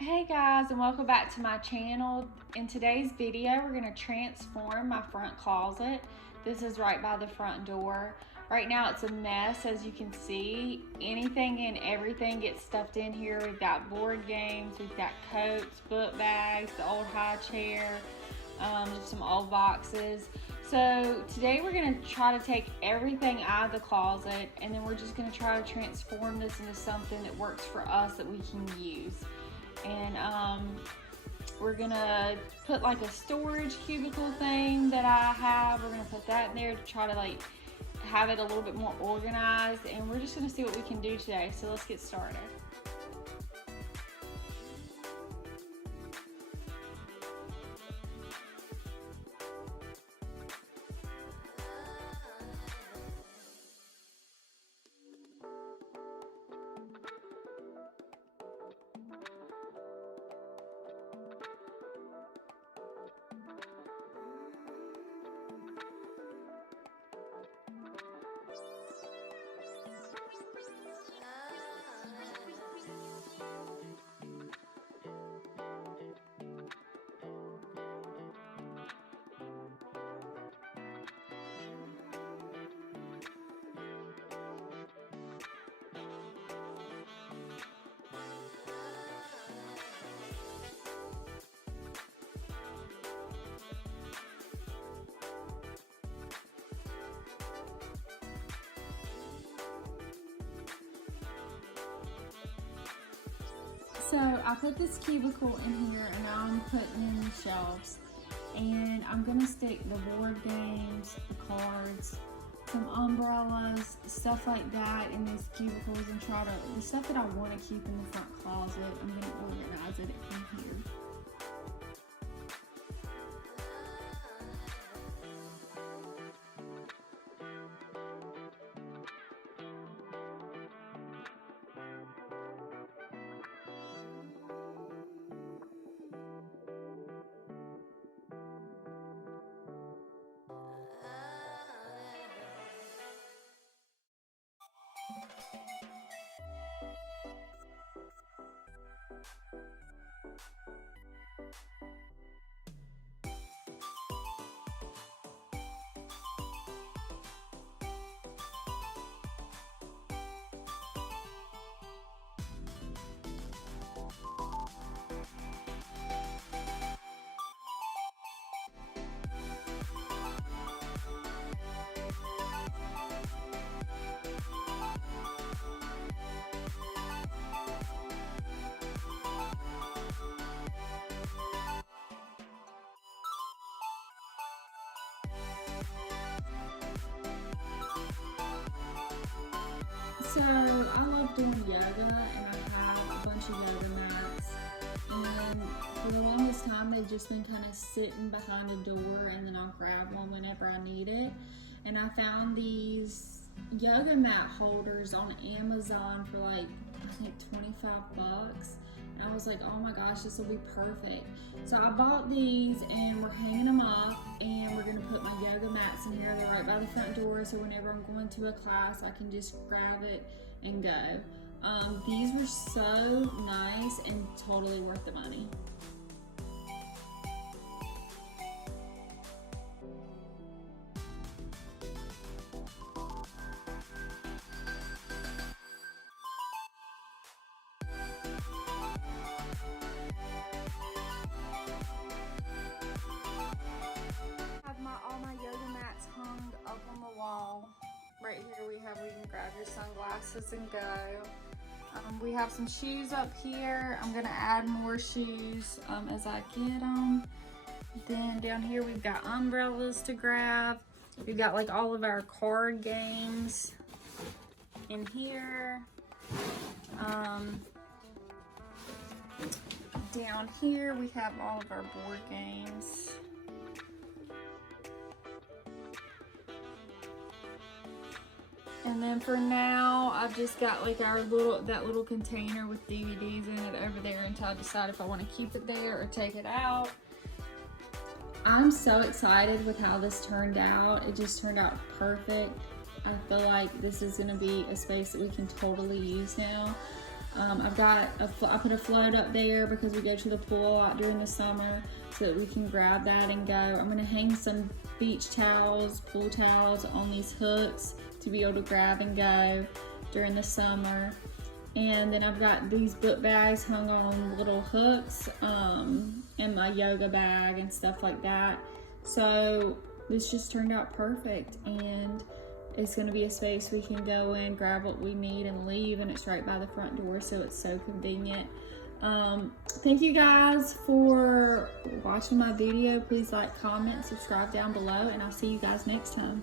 Hey guys, and welcome back to my channel. In today's video, we're going to transform my front closet. This is right by the front door. Right now it's a mess, as you can see. Anything and everything gets stuffed in here. We've got board games, we've got coats, book bags, the old high chair, just some old boxes. So today we're going to try to take everything out of the closet, and then we're just going to try to transform this into something that works for us that we can use. And we're gonna put like a storage cubicle thing that I have. We're gonna put that in there to try to like have it a little bit more organized, and we're just gonna see what we can do today. So let's get started. So I put this cubicle in here, and now I'm putting in the shelves, and I'm gonna stick the board games, the cards, some umbrellas, stuff like that in these cubicles, and try to, the stuff that I want to keep in the front closet, I'm gonna organize it in here. So I love doing yoga, and I have a bunch of yoga mats, and for the longest time they've just been kind of sitting behind a door, and then I'll grab one whenever I need it. And I found these yoga mat holders on Amazon for like, I think 25 bucks. And I was like, oh my gosh, this will be perfect. So I bought these, and we're hanging them up, and we're gonna put my yoga mats in here. They're right by the front door, so whenever I'm going to a class, I can just grab it and go. These were so nice and totally worth the money. All my yoga mats hung up on the wall. Right here we can grab your sunglasses and go. We have some shoes up here. I'm gonna add more shoes as I get them. Then down here we've got umbrellas to grab. We've got like all of our card games in here. Down here we have all of our board games. And then for now, I've just got like that little container with DVDs in it over there until I decide if I want to keep it there or take it out. I'm so excited with how this turned out. It just turned out perfect. I feel like this is gonna be a space that we can totally use now. I put a float up there because we go to the pool out during the summer, so that we can grab that and go. I'm gonna hang some beach towels, pool towels on these hooks to be able to grab and go during the summer. And then I've got these book bags hung on little hooks, and my yoga bag and stuff like that. So this just turned out perfect, and it's going to be a space we can go in, grab what we need, and leave, and it's right by the front door, so it's so convenient. Thank you guys for watching my video. Please like, comment, subscribe down below, and I'll see you guys next time.